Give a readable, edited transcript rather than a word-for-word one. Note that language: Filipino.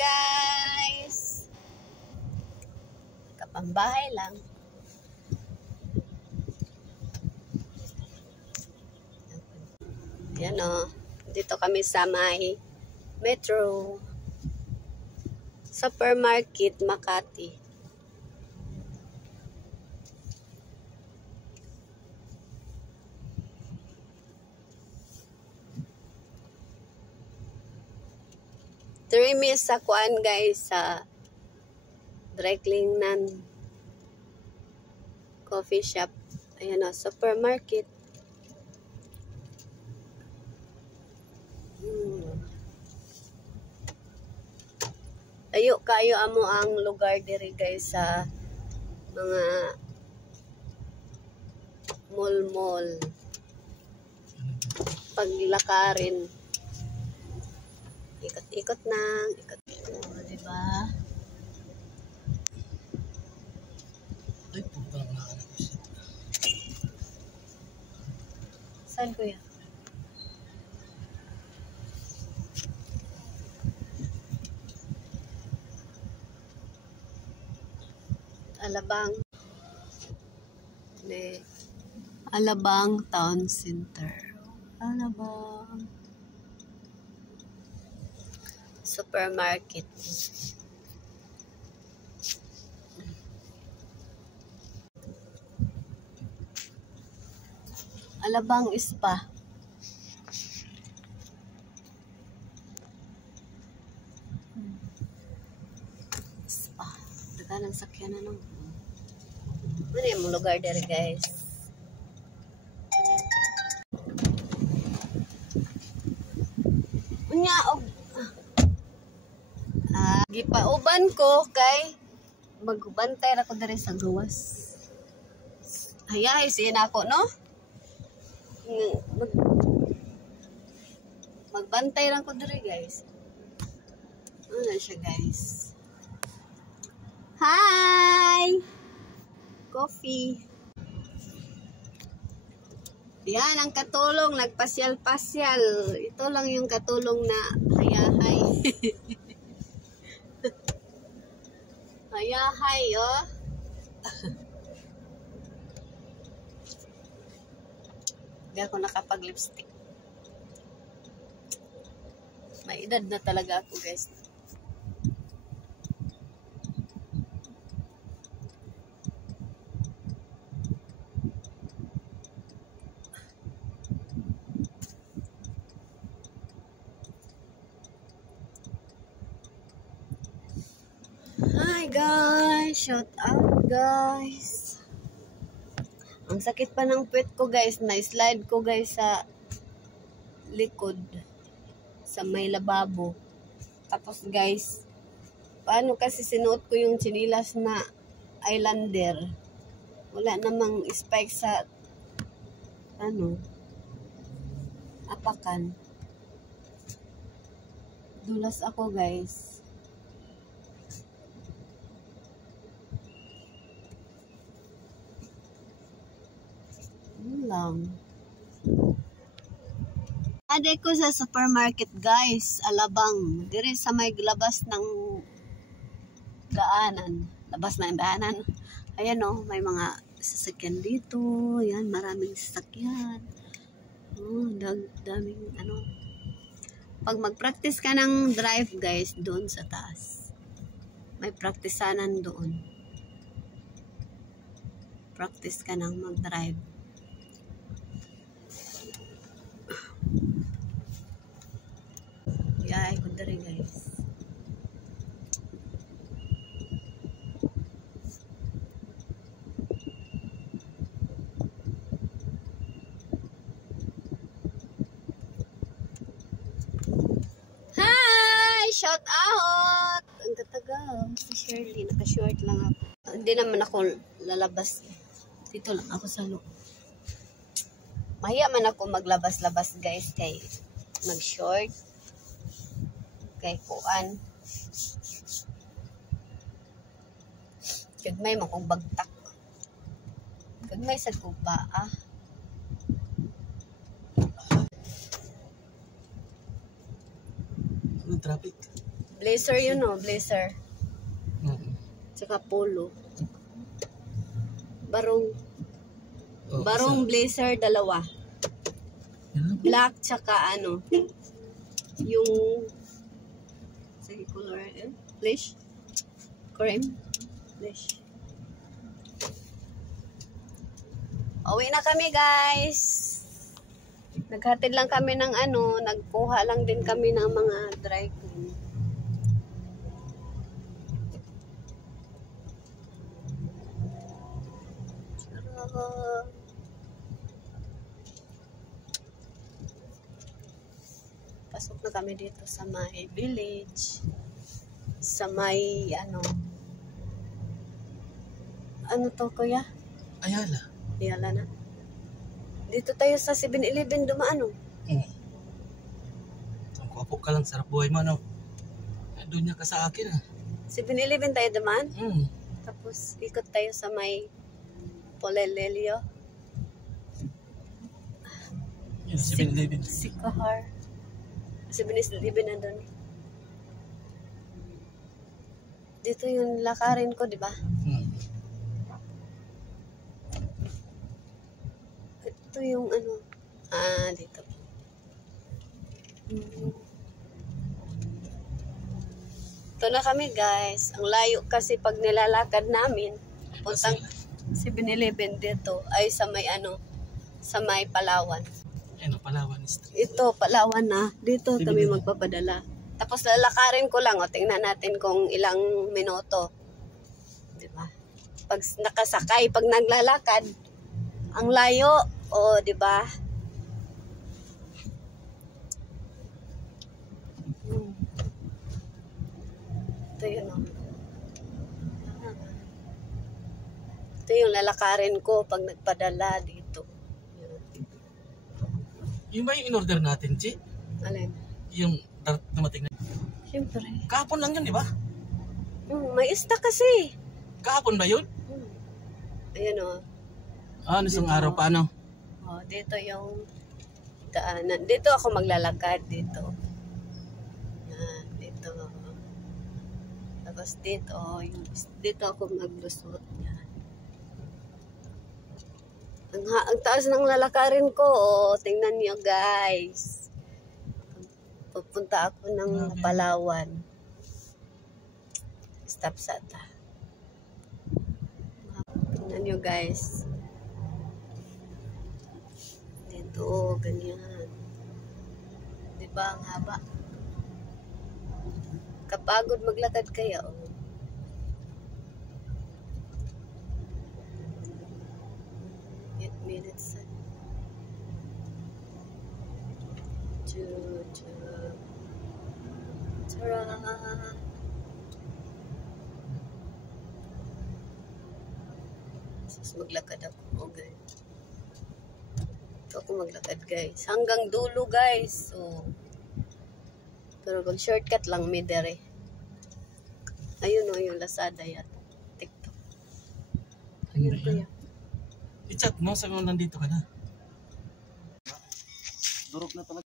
guys! Kapambahay lang. Yan o. Dito kami sa may Metro Supermarket, Makati. Three miss sa kuan guys sa dry cleanan coffee shop. Ayan o, supermarket. Ayo kayo amo ang lugar diri guys sa mga mall paglakarin. Ikot nang ikot. Oh, diba? Ay, puta na ako. Saan kuya? Alabang. Alabang Town Center. Alabang Supermarket. Alabang Spa. Spa. Daga ng sakyan na nung. Ano yung lugar dere guys? Unya og gipauban ko kay magbantay ra ko dere sa gawas. Hayay siya ako no? Magbantay lang ko dere guys. Ano siya guys? Hi! Coffee. Yan ang katulong, nagpasyal-pasyal. Ito lang yung katulong na hayahay. Hayahay, oh. Hindi ako nakapag-lipstick. May edad na talaga ako, guys. Hi guys! Shout out guys! Ang sakit pa ng puwet ko guys. Na-slide ko guys sa likod. Sa may lababo. Tapos guys, paano kasi sinuot ko yung chinilas na Islander. Wala namang spike sa apakan. Dulas ako guys. Lang. Ade ko sa supermarket guys, Alabang. Dire sa may labas ng daanan. Labas ng daanan. Ayan o, may mga sasakyan dito. Ayan, maraming sasakyan. Oh, daming Pag mag-practice ka ng drive guys, doon sa taas. May praktisanan doon. Practice ka ng mag-drive. Ay, kundari guys. Hi! Shout out! Ang katagal. Si Shirley, naka-short lang ako. Hindi naman ako lalabas. Dito lang ako sa loob. Mahiya man ako maglabas-labas guys kay mag-short. Kay kuan. Kagmay mo kong bagtak. Kagmay sa kupa, Ano traffic? Blazer yun o, blazer. Oo. Tsaka polo. Barong. Oo, Barong blazer, dalawa. Yan lang. Black tsaka ano. Yung sige color flesh. Cream. Flesh. Uwi na kami guys. Naghatid lang kami ng ano, nagkuha lang din kami ng mga dry clean. Pasok na kami dito sa may village. Sa may ano to kuya? Ayala. Yala na. Dito tayo sa 7-Eleven dumaan oh. Ang kwapo ka lang, sarap buhay mo, no? Doon niya ka sa akin, ah. 7-Eleven tayo dumaan. Mm. Tapos ikot tayo sa may Polelelio. Yun, 7-Eleven. Sikahar. 7-Eleven na doon. Dito yung lakarin ko, di ba? Ito yung ano. Dito. Ito na kami guys. Ang layo kasi pag nilalakad namin, puntang 7-Eleven dito ay sa may sa may Palawan. Ayun, Palawan Street. Ito, Palawan na. Dito kami magpapadala. Tapos lalakarin ko lang. O, tingnan natin kung ilang minuto. Diba? Pag nakasakay, pag naglalakad, ang layo. O, diba? Ito yun, o. Ito yung lalakarin ko pag nagpadala dito. Yung ba yung in-order natin, Chi? Alin? Yung dumating na. Siyempre. Kahapon lang yun, di ba? May stock kasi. Kahapon ba yun? Ayan o. Isang araw pa, ano? Dito yung daanan. Dito ako maglalakad. Dito. Yan, dito. Tapos dito. Dito ako maglusot. Yan. Ang taas ng lalakarin ko. Tingnan niyo guys. Pupunta ako ng Palawan. Stop sata. Tingnan niyo guys. Dito, ganyan. Diba ang haba? Kapagod maglakad kaya, 8 minutes. Tara! Sus, maglakad ako. Okay. Ito ako maglakad guys. Hanggang dulo guys. Pero kung shortcut lang may dere. Ayun o yung Lazada yata. TikTok. Ayun ko yan. I-chat mo, sabi mo nandito ka na. Durog na talaga.